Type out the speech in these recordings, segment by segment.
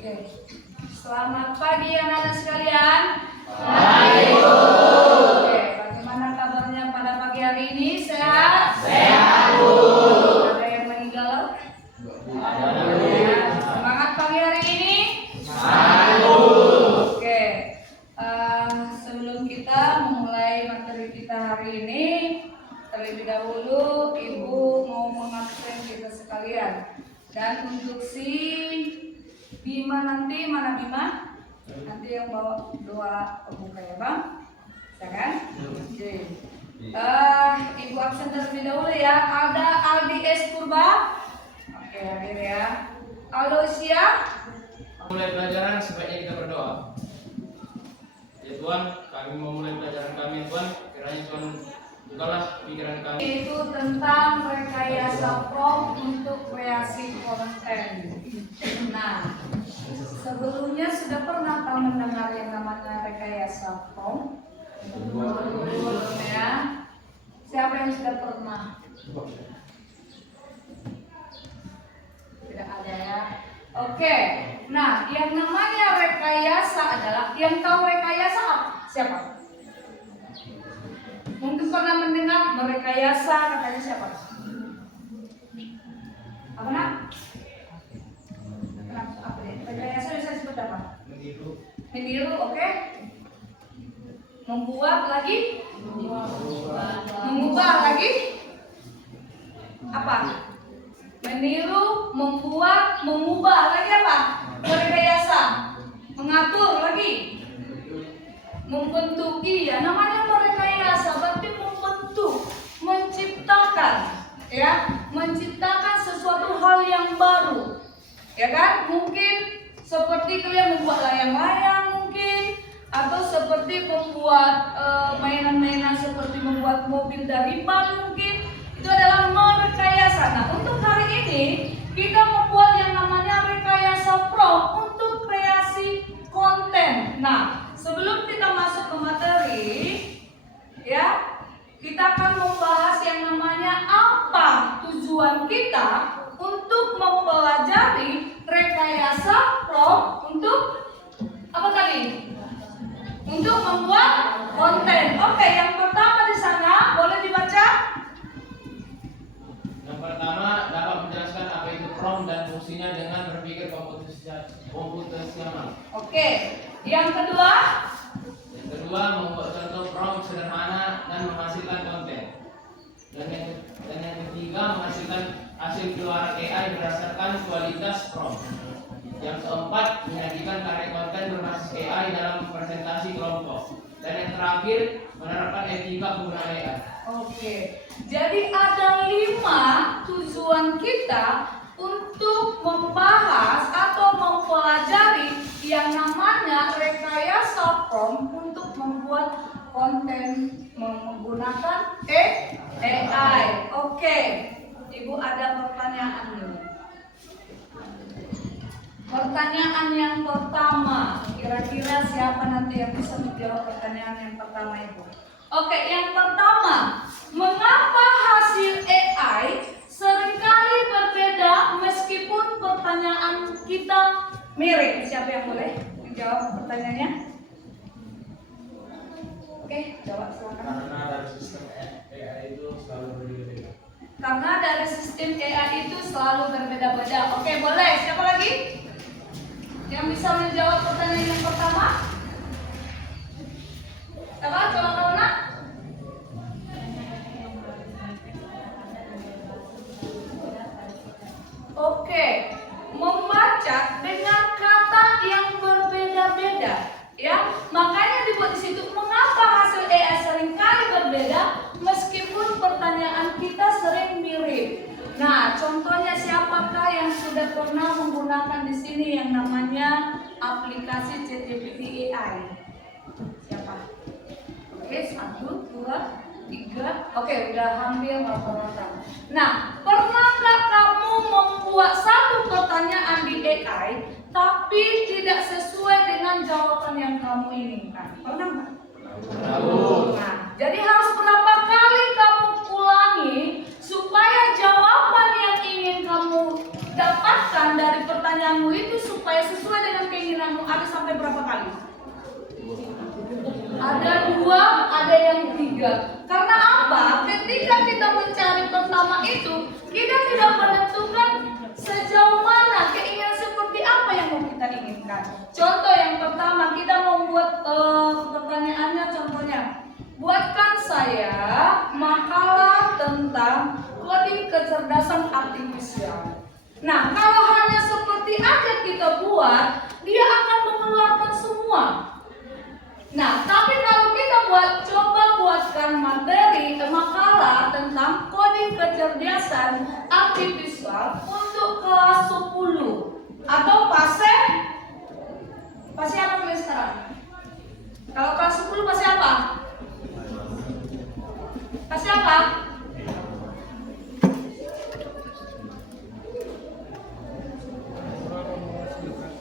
Oke. Selamat pagi anak-anak sekalian. Pagi, Bu. Oke, bagaimana kabarnya pada pagi hari ini? Sehat? Sehat, Bu. Ada yang lagi galau? Ada, Bu. Semangat pagi hari ini? Semangat, Bu. Oke. Sebelum kita memulai materi kita hari ini, terlebih dahulu Ibu mau mengabsen kita sekalian. Dan untuk si Bima nanti, mana Bima? Nanti yang bawa doa pembuka ya Bang? Bisa kan? Oke. Ibu absen terlebih dahulu ya. Ada Aldi S. Purba. Oke, hadir ya. Aldo siap? Mulai pelajaran sebaiknya kita berdoa. Ya Tuhan, kami mau mulai pelajaran kami Tuhan, kiranya Tuhan bukalah pikiran kami. Itu tentang rekayasa prom untuk kreasi konten. Nah, sebelumnya sudah pernah tahu mendengar yang namanya rekayasa prom? Belum ya? Siapa yang sudah pernah? Tidak ada ya? Oke. Nah, yang namanya rekayasa adalah, yang tahu rekayasa apa? Siapa? Mungkin pernah mendengar merekayasa, katanya siapa? Apa nak? Apa deh? Rekayasa bisa disebut apa? Meniru, oke? Membuat lagi? Mengubah lagi? Apa? Meniru, membuat, mengubah lagi apa? Merekayasa, mengatur lagi? Membentuk, iya namanya merekayasa berarti membentuk, menciptakan, ya, menciptakan sesuatu hal yang baru, ya kan? Mungkin seperti kalian membuat layang-layang mungkin, atau seperti membuat mainan-mainan seperti membuat mobil dari ban mungkin, itu adalah merekayasa. Nah untuk hari ini kita membuat yang namanya rekayasa prom untuk kreasi konten. Nah sebelum kita masuk ke materi, ya, kita akan membahas yang namanya apa tujuan kita untuk mempelajari rekayasa prom untuk apa tadi? Untuk membuat konten. Oke, yang pertama di sana boleh dibaca? Yang pertama dapat menjelaskan apa itu prom dan fungsinya dengan berpikir komputasional. Oke, yang kedua? Yang kedua membuat contoh prom sederhana dan menghasilkan konten. Dan yang ketiga menghasilkan hasil keluar AI berdasarkan kualitas prom. Yang keempat menyajikan karya konten berbasis AI dalam presentasi kelompok. Dan yang terakhir menerapkan etika penggunaan AI. Oke, jadi ada 5 tujuan kita untuk membahas atau mempelajari yang namanya rekayasa prom untuk membuat konten menggunakan AI. Oke, Ibu ada pertanyaan nih. Pertanyaan yang pertama, kira-kira siapa nanti yang bisa menjawab pertanyaan yang pertama Ibu? Oke, yang pertama, mengapa hasil AI seringkali berbeda meskipun pertanyaan kita mirip? Siapa yang boleh menjawab pertanyaannya? Oke, jawab silakan. Karena dari sistem AI itu selalu berbeda-beda. Karena dari sistem AI itu selalu berbeda-beda. Oke, boleh. Siapa lagi yang bisa menjawab pertanyaan yang pertama? Coba kamu nak. Oke, membaca dengan kata yang berbeda-beda, ya. Makanya dibuat di situ. Mengapa hasil AI seringkali berbeda meskipun pertanyaan kita sering mirip? Nah, contohnya siapakah yang sudah pernah menggunakan di sini yang namanya aplikasi ChatGPT AI? Siapa? Oke, 1, 2, 3. Oke, udah hampir rata-rata. Nah, pernahkah kamu membuat satu pertanyaan di AI tapi tidak sesuai dengan jawaban yang kamu inginkan? Pernah nggak? Nah, jadi harus berapa kali kamu ulangi supaya jawaban yang ingin kamu dapatkan dari pertanyaanmu itu supaya sesuai dengan ada sampai berapa kali? Ada 2, ada yang 3. Karena apa? Ketika kita mencari pertama itu, kita tidak menentukan sejauh mana keinginan seperti apa yang mau kita inginkan. Contoh yang pertama, kita membuat pertanyaannya contohnya, buatkan saya makalah tentang coding kecerdasan artifisial. Nah, kalau hanya seperti aja kita buat, dia akan mengeluarkan semua. Nah, tapi kalau kita coba buatkan materi makalah tentang coding kecerdasan artifisial untuk kelas 10 atau pase apa tulis sekarang? Kalau kelas 10 pase apa? Pase apa?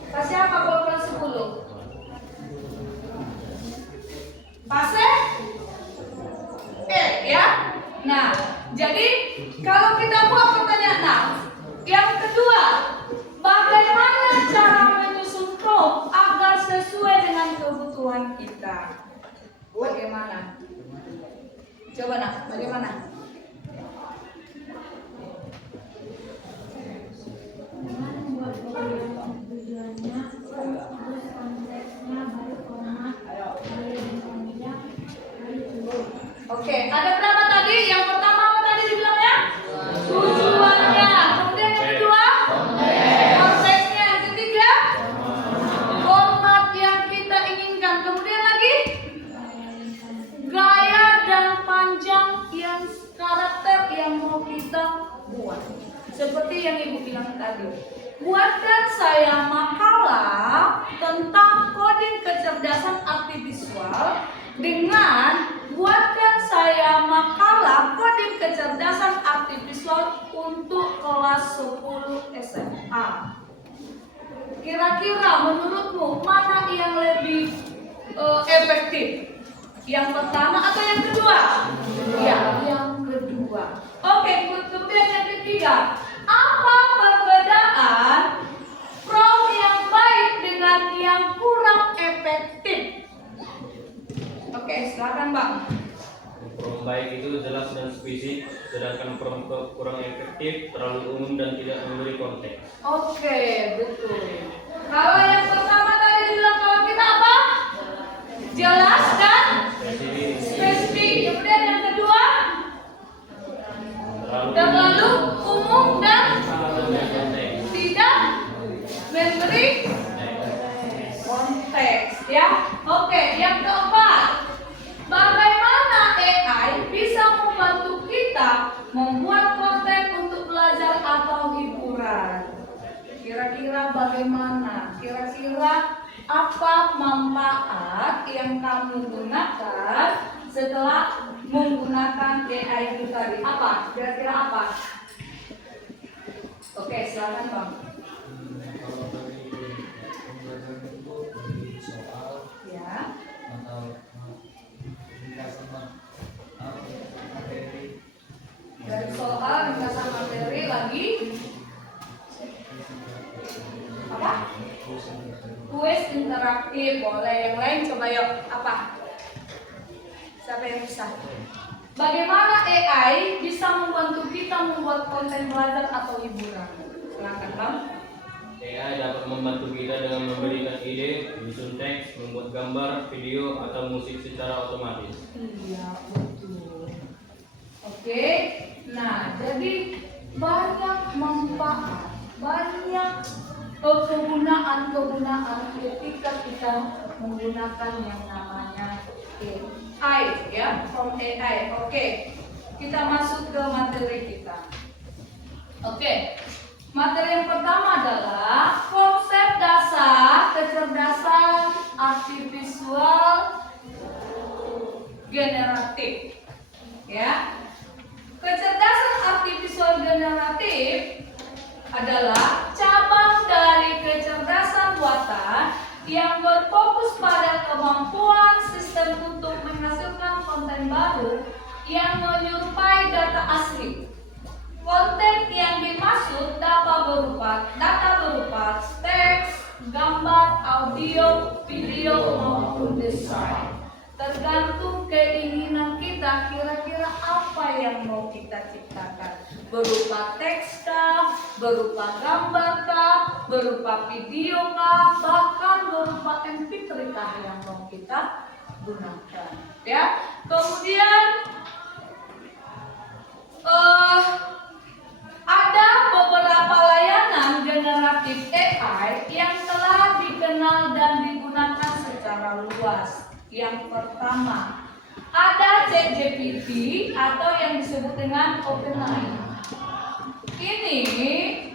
Pase apa kalau kelas 10? Pase ya. Nah, jadi kalau kita buat pertanyaan, nah, yang kedua, bagaimana cara menyusun prompt agar sesuai dengan kebutuhan kita? Bagaimana? Coba nak, bagaimana? Oke, ada berapa tadi? Yang pertama apa tadi dibilangnya? Tujuannya. Kemudian yang kedua? Konteksnya. Yang ketiga? Format yang kita inginkan. Kemudian lagi? Gaya dan panjang yang karakter yang mau kita buat. Seperti yang Ibu bilang tadi. Buatkan saya makalah tentang coding kecerdasan artifisial dengan buatkan saya makalah coding kecerdasan artifisial untuk kelas 10 SMA. Kira-kira menurutmu mana yang lebih efektif? Yang pertama atau yang kedua? Ya, yang kedua. Oke, kemudian yang ketiga. Apa perbedaan prompt yang baik dengan yang kurang efektif? Oke, silakan Bang. Prompt baik itu jelas dan spesifik, sedangkan prompt kurang efektif, terlalu umum dan tidak memberi konteks. Oke, betul. Kalau yang pertama tadi dibilang kalau kita apa? Jelas dan spesifik. Kemudian yang kedua? Terlalu umum dan tidak memberi konteks, ya. Oke, yang keempat, bagaimana AI bisa membantu kita membuat konten untuk belajar atau hiburan? Kira-kira bagaimana? Kira-kira apa manfaat yang kamu gunakan setelah menggunakan AI itu tadi? Apa? Kira-kira apa? Oke, silakan Bang. Ya. Dari soal ringkasan materi lagi. Apa? Kuis interaktif boleh. Yang lain coba yuk. Apa? Siapa yang bisa? Bagaimana AI bisa membantu kita membuat konten belajar atau hiburan? Silakan Bang. AI dapat membantu kita dengan memberikan ide, menyusun teks, membuat gambar, video, atau musik secara otomatis. Iya, betul. Oke. Nah, jadi banyak manfaat, banyak kegunaan ketika kita menggunakan yang namanya AI, ya, from AI. Oke, kita masuk ke materi kita. Oke, materi yang pertama adalah konsep dasar kecerdasan artifisial generatif. Ya, kecerdasan artifisial generatif adalah cabang dari kecerdasan buatan yang berfokus pada kemampuan sistem untuk menghasilkan konten baru yang menyerupai data asli. Konten yang dimaksud data berupa teks, gambar, audio, video maupun desain. Tergantung keinginan kita, kira-kira apa yang mau kita ciptakan. Berupa teks kah, berupa gambar kah, berupa video kah, bahkan berupa MP3 kah yang mau kita gunakan. Ya, kemudian ada beberapa layanan generatif AI yang telah dikenal dan digunakan secara luas. Yang pertama, ada ChatGPT atau yang disebut dengan OpenAI. Ini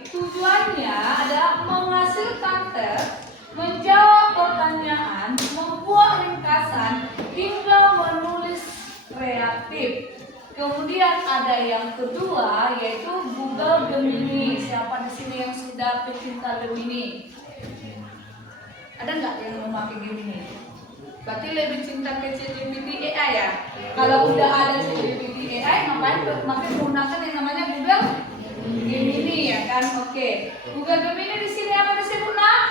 tujuannya adalah menghasilkan teks, menjawab pertanyaan, membuat ringkasan, hingga menulis kreatif. Kemudian ada yang kedua yaitu Google Gemini. Siapa di sini yang sudah pecinta Gemini? Ada nggak yang memakai Gemini? Berarti lebih cinta ke ChatGPT AI ya? Kalau udah ada ChatGPT AI, ngapain menggunakan yang namanya Google Gemini ya kan? Oke. Google Gemini di sini apa disebut nak?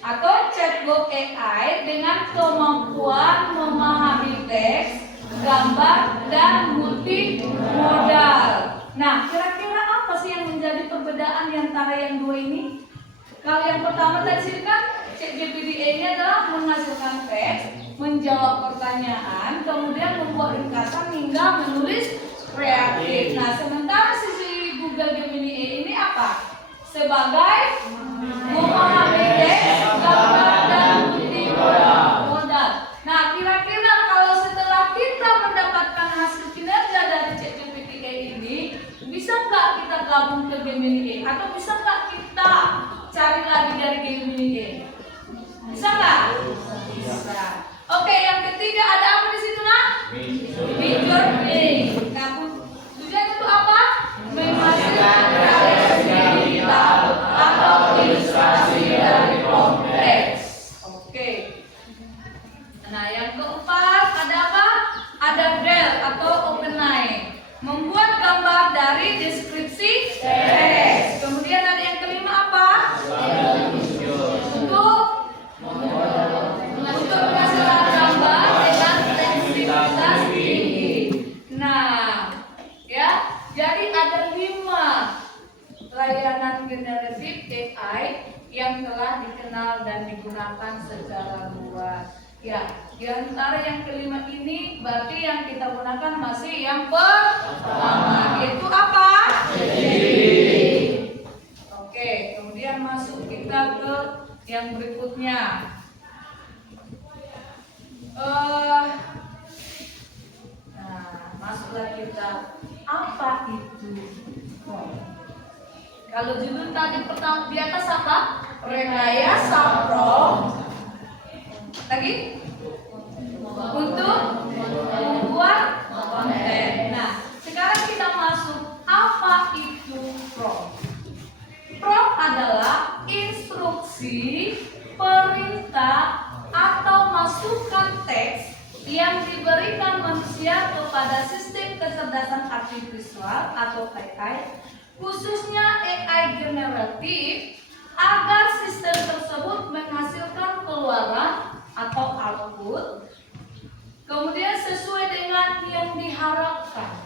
Atau chatbot AI dengan kemampuan memahami teks, gambar, dan multimodal. Nah, kira-kira apa sih yang menjadi perbedaan di antara yang dua ini? Kalau yang pertama tadi kan ChatGPT ini adalah menghasilkan teks, menjawab pertanyaan, kemudian membuat ringkasan hingga menulis kreatif. Nah, sementara sisi Google Gemini ini apa? Sebagai memahami teks, gambar, dan multimodal. Nah, kira-kira kalau setelah kita mendapatkan hasil kinerja dari ChatGPT ini, bisa nggak kita gabung ke Gemini atau bisa nggak kita cari lagi dari Gemini? Bisa nggak? Bisa. Oke, yang ketiga ada apa di situ nak? Midjourney. Nah, tujuan itu apa? Menghasilkan karya digital atau ilustrasi dari konteks. Oke. Nah, yang keempat ada apa? Ada Dell atau OpenAI. Membuat gambar dari deskripsi teks. Kemudian ada yang kelima apa? Untuk menghasilkan gambar dengan fleksibilitas tinggi. Nah, ya, jadi ada 5 layanan generatif AI yang telah dikenal dan digunakan secara luas. Ya, di antara yang kelima ini berarti yang kita gunakan masih yang pertama, yaitu apa? Oke, kemudian masuk kita ke yang berikutnya. Nah, masuklah kita. Apa itu? Kalau judul tadi pertama di atas apa? Rekayasa prompt. Lagi? Untuk membuat konten. Nah, sekarang kita masuk. Apa itu prompt? Prompt adalah instruksi, perintah, atau masukan teks yang diberikan manusia kepada sistem kecerdasan artifisial atau AI, khususnya AI generatif, agar sistem tersebut menghasilkan keluaran atau output kemudian sesuai dengan yang diharapkan.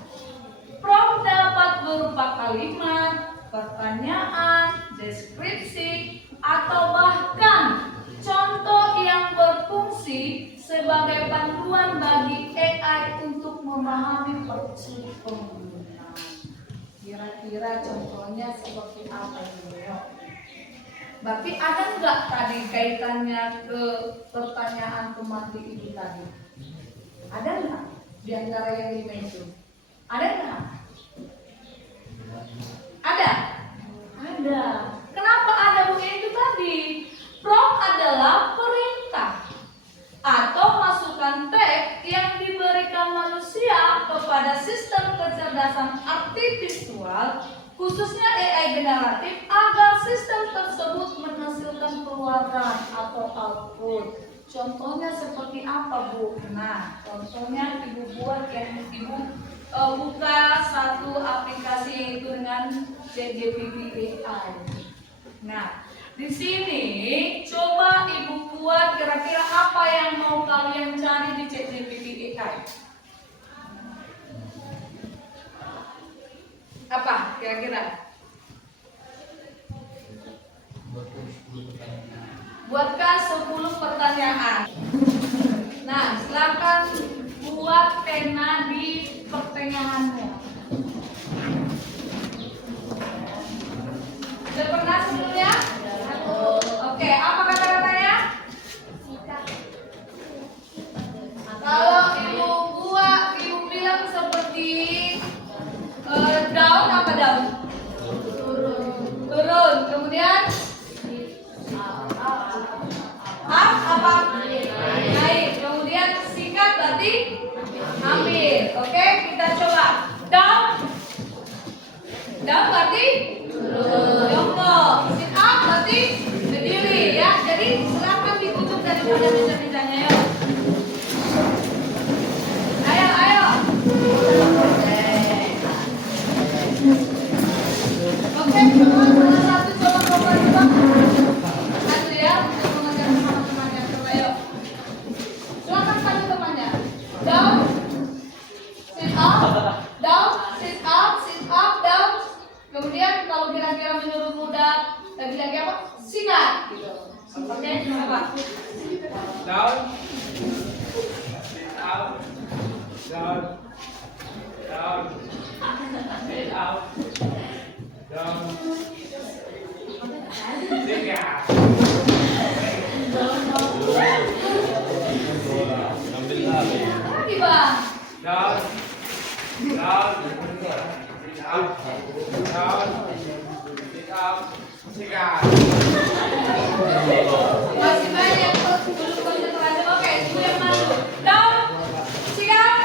Prompt dapat berupa kalimat, pertanyaan, deskripsi, atau bahkan contoh yang berfungsi sebagai panduan bagi AI untuk memahami percuma pengguna. Kira-kira contohnya seperti apa ini? Berarti ada nggak tadi kaitannya ke pertanyaan pemantik itu tadi? Ada nggak di antara yang 5 itu? Ada nggak? Ada? Ada. Kenapa ada begitu tadi? Prompt adalah perintah atau masukan teks yang diberikan manusia kepada sistem kecerdasan artifisial, khususnya AI generatif, agar sistem tersebut menghasilkan keluaran atau output. Contohnya seperti apa, Bu? Nah, contohnya Ibu buat yang Ibu buka satu aplikasi yaitu dengan ChatGPT AI. Nah, Di sini coba ibu buat kira-kira apa yang mau kalian cari di ChatGPT AI. Apa kira-kira? Buatkan 10 pertanyaan. Nah, silakan buat pena di pertengahannya. Sudah pernah sebelumnya? Oke, apa kata-katanya? Kalau ibu bilang seperti daun, apa daun? Turun. Kemudian apa? Naik. Kemudian sikat berarti ambil. Oke, kita coba. Down berarti jongkok. Sit up berarti berdiri ya. Jadi silakan ditutup daripada bincang-bincangnya yuk. Ayo. Oke, salah satu coba coba. Satu ya, untuk mengajar sama temannya. Coba yuk. Silakan panggil temannya. Down, sit up, down. Kemudian kalau kira-kira menurut muda lagi apa? Sikat gitu. Seperti apa? Down. Out. Down. Down. Sit out. Down. Sikat. Ambil lagi. Lagi bang. Down. Down. Sit out. Down. Sit out. Sikat. Masih banyak belum konsentrasi. Oke, ibu yang maju. Down, siap,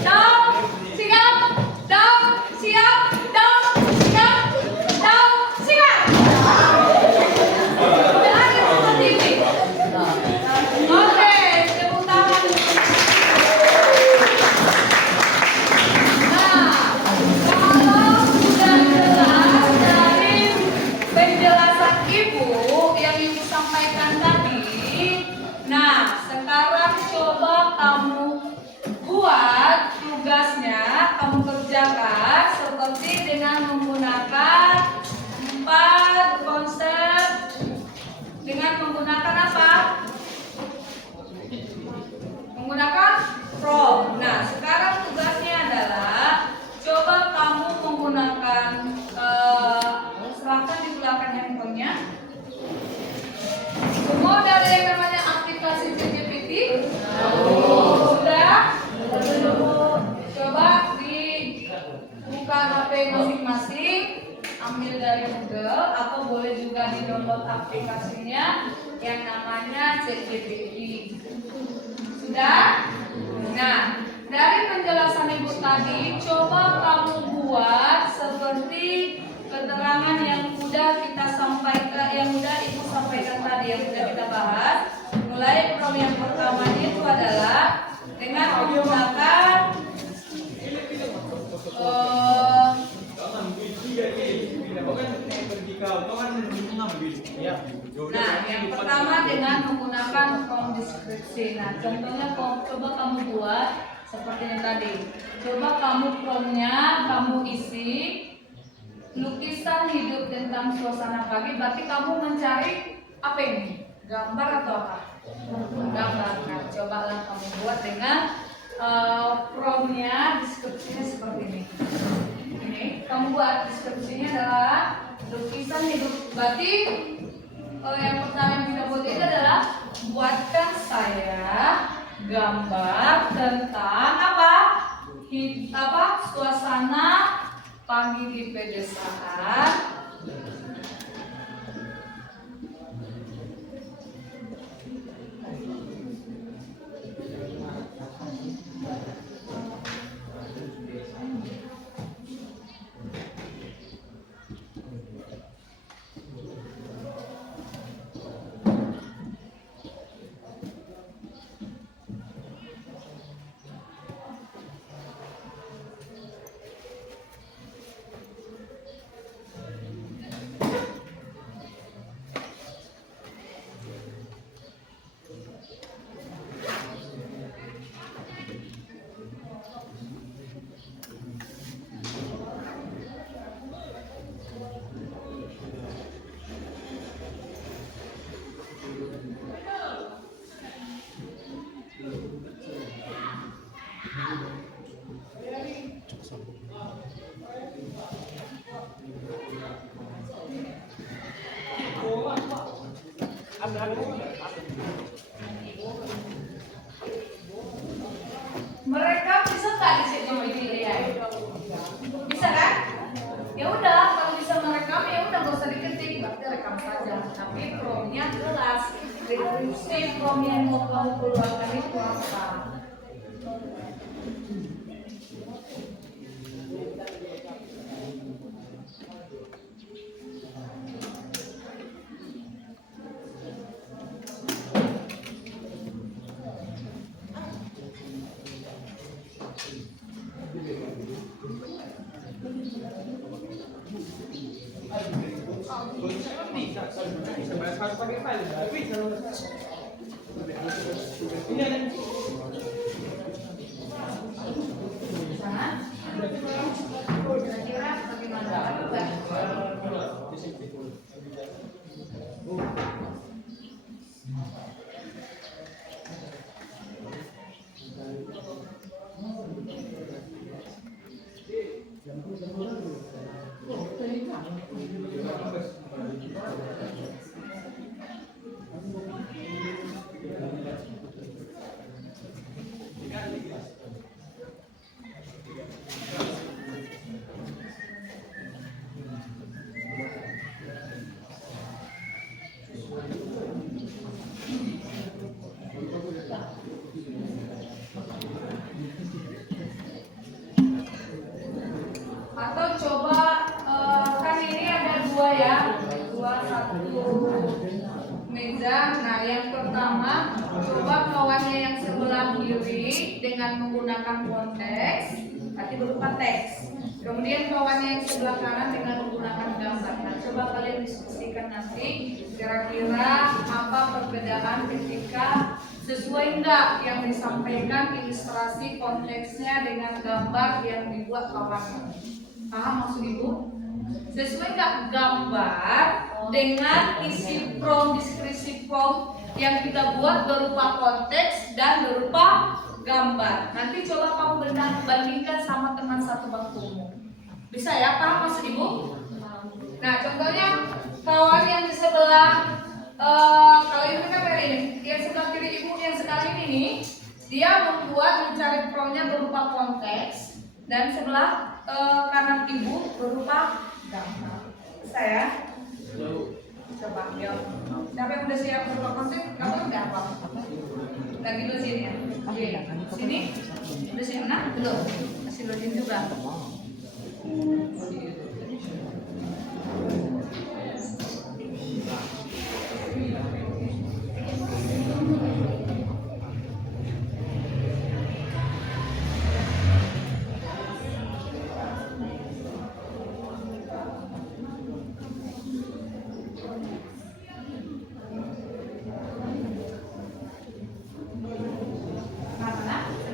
down, siap, down, siap, down, siap, down, siap. Lagi seperti ini. Oke, tepuk tangan. Nah, kalau sudah jelas dari penjelasan ibu yang ibu sampaikan tadi, nah sekarang coba kamu buat tugasnya, kamu kerjakan seperti dengan menggunakan 4 konsep, dengan menggunakan apa? Menggunakan prompt. Nah, sekarang tugasnya adalah coba kamu menggunakan silakan digunakan handphonenya. Semua udah ada yang namanya aplikasi ChatGPT? Sudah? Coba dibuka HP masing-masing, ambil dari Google atau boleh juga di-download aplikasinya yang namanya ChatGPT. Sudah? Nah, dari penjelasan ibu tadi, coba kamu buat seperti keterangan yang udah kita sampaikan, yang udah ibu sampaikan tadi, yang sudah kita bahas. Mulai prompt yang pertamanya itu adalah dengan menggunakan nah, yang pertama dengan menggunakan prompt deskripsi. Nah, contohnya coba kamu buat seperti yang tadi. Coba kamu promptnya kamu isi lukisan hidup tentang suasana pagi. Berarti kamu mencari apa ini? Gambar atau apa? Gambar. Nah, cobalah kamu buat dengan promptnya deskripsinya seperti ini. Ini kamu buat deskripsinya adalah lukisan hidup. Berarti yang pertama yang kita buat itu adalah buatkan saya gambar tentang apa? Suasana pagi di pedesaan. Mereka bisa nggak di sini memilih ya? Bisa kan? Ya udah, kalau bisa merekam ya udah nggak usah diketik, berarti rekam saja. Tapi promnya jelas, deskripsi prom yang mau kamu keluarkan itu apa? Sana? Kira-kira bagaimana? Atau coba kan ini ada dua ya, satu meja. Nah yang pertama coba kawannya yang sebelah kiri dengan menggunakan konteks, berarti berupa teks. Kemudian kawannya yang sebelah kanan dengan menggunakan gambar. Nah coba kalian diskusikan nanti kira-kira apa perbedaan ketika sesuai enggak yang disampaikan ilustrasi konteksnya dengan gambar yang dibuat kawannya. Paham maksud ibu? Sesuai nggak gambar dengan isi prompt, deskripsi prompt yang kita buat berupa konteks dan berupa gambar. Nanti coba kamu bandingkan sama teman satu bangkumu. Bisa ya? Paham maksud ibu? Nah contohnya kawan yang di sebelah kalau ini kan dari ini, yang sebelah kiri ibu yang sekarang ini nih, dia mencari promptnya berupa konteks dan sebelah kanan ibu berupa gambar. Saya coba yuk. Siapa yang udah siap berupa konteks? Kamu udah apa? Lagi dulu sini ya. Oke. Sini udah siap nah belum? Masih login juga.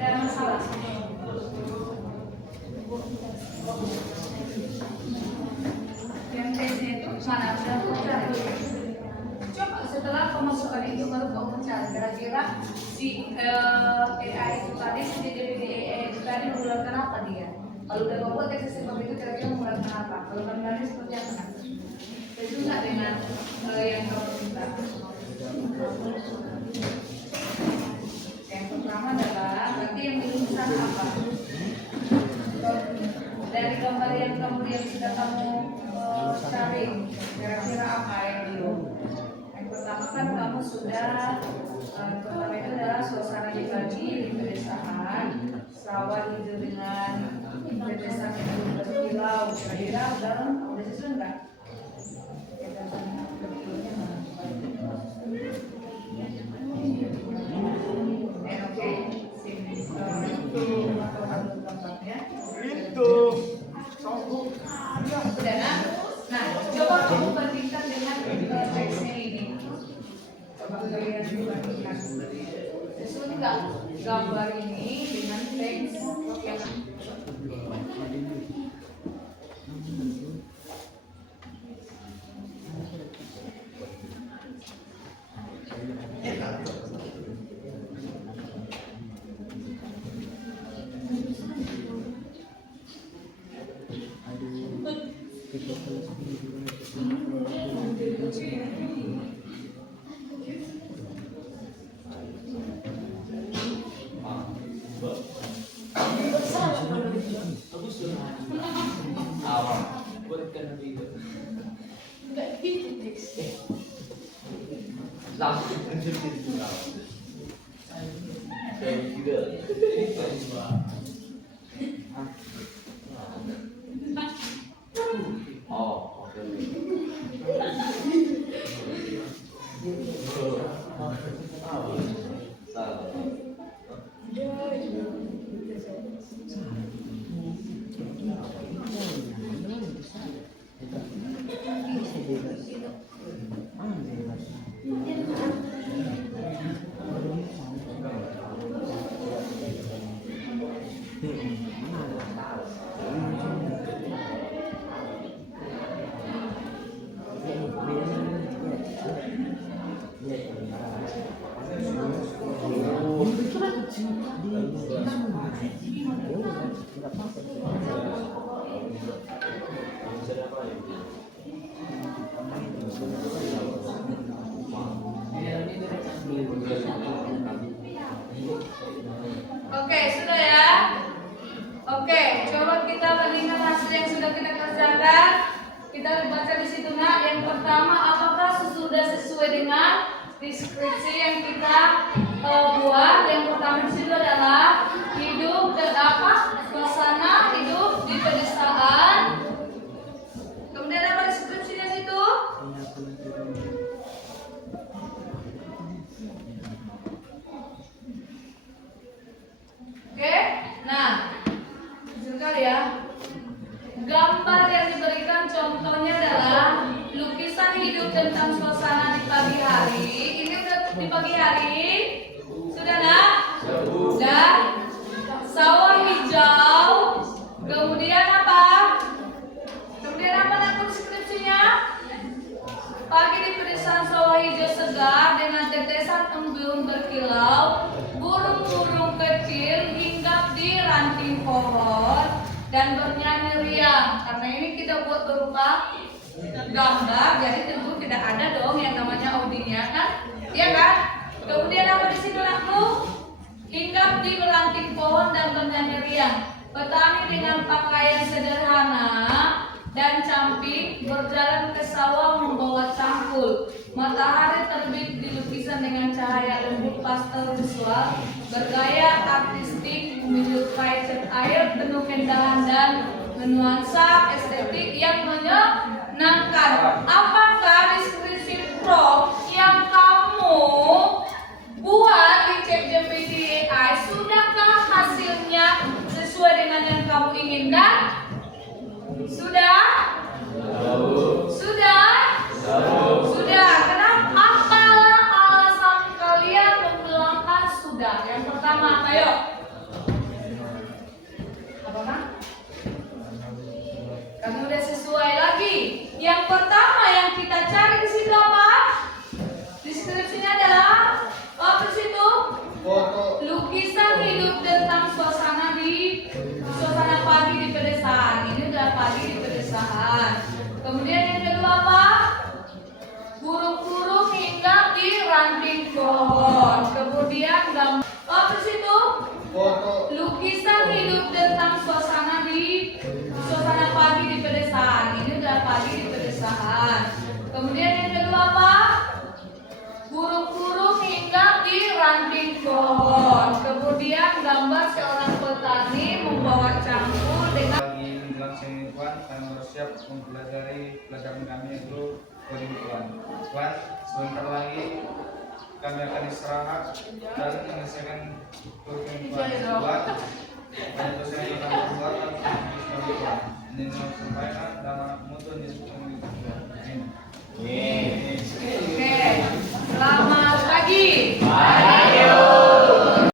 Ada masalah? Yang tesnya itu mana? Sudah aku cari. Coba setelah pemasukan itu baru kamu cari kira-kira si AI itu tadi, si GPT AI itu tadi menggunakan apa dia? Kalau udah membuat teks seperti itu kira-kira menggunakan apa? Kalau gambarnya seperti apa? Itu nggak dengan yang kamu minta. Yang pertama adalah berarti yang dirumuskan apa? Dari gambar yang kemudian sudah kamu cari, kira-kira apa yang dulu? Yang pertama kan kamu sudah pertama itu adalah suasana di pagi di pedesaan, sawah hijau dengan pedesaan yang berkilau. Kira-kira udah sesuai enggak? Oke, sini itu sudah nah coba kamu bandingkan dengan teksnya ini. Coba kalian bandingkan sesuai nggak gambar ini dengan teks yang Oke, sudah ya. Oke, coba kita bandingkan hasil yang sudah kita kerjakan. Kita baca di situ nak. Yang pertama, apakah sudah sesuai dengan deskripsi yang kita buat? Yang pertama di situ adalah hidup dan apa? Suasana hidup di pedesaan. Kemudian apa deskripsinya situ? Oke, nah, sebentar ya. Gambar yang diberikan contohnya adalah lukisan hidup tentang suasana di pagi hari. Ini udah di pagi hari, sudah nak? Dan sawah hijau. Kemudian apa? Kemudian apa nak deskripsinya? Pagi di pedesaan sawah hijau segar dengan tetesan embun berkilau. Burung-burung kecil hinggap di ranting pohon dan bernyanyi riang. Karena ini kita buat berupa gambar, jadi tentu tidak ada dong yang namanya audinya kan? Iya kan? Kemudian apa di situ nakku? Hinggap di ranting pohon dan bernyanyi riang. Petani dengan pakaian sederhana dan cantik berjalan ke sawah membawa cangkul. Matahari terbit di lukisan dengan cahaya lembut pastel visual, bergaya artistik, menyerupai cat air penuh keindahan dan menuansa estetik yang menyenangkan. Apakah deskripsi prompt yang kamu buat di ChatGPT AI sudahkah hasilnya sesuai dengan yang kamu inginkan? Sudah? Sudah? Sudah. Kenapa? Apalah alasan kalian membilangkan sudah? Yang pertama, ayo. Apa kan? Kamu udah sesuai lagi. Yang pertama yang kita cari di situ apa? Deskripsinya adalah apa di situ? Lukisan hidup tentang suasana pagi di pedesaan. Ini udah pagi di pedesaan. Kemudian yang kedua apa? Burung-burung hinggap di ranting pohon. Kemudian gambar apa di situ? Lukisan hidup tentang suasana pagi di pedesaan. Ini udah pagi di pedesaan. Kemudian yang kedua apa? Burung-burung hinggap di ranting pohon. Kemudian gambar seorang petani membawa cangkul dengan Lagi menjelang semingguan, kami harus siap mempelajari pelajaran kami yaitu pembukuan. Tuan, sebentar lagi kami akan istirahat dan menyelesaikan pembukuan. Tuan, banyak dosen yang akan berbuat dan pembukuan. Ini sampaikan dalam mutu Yesus Kristus. Amin. Oke. Setelah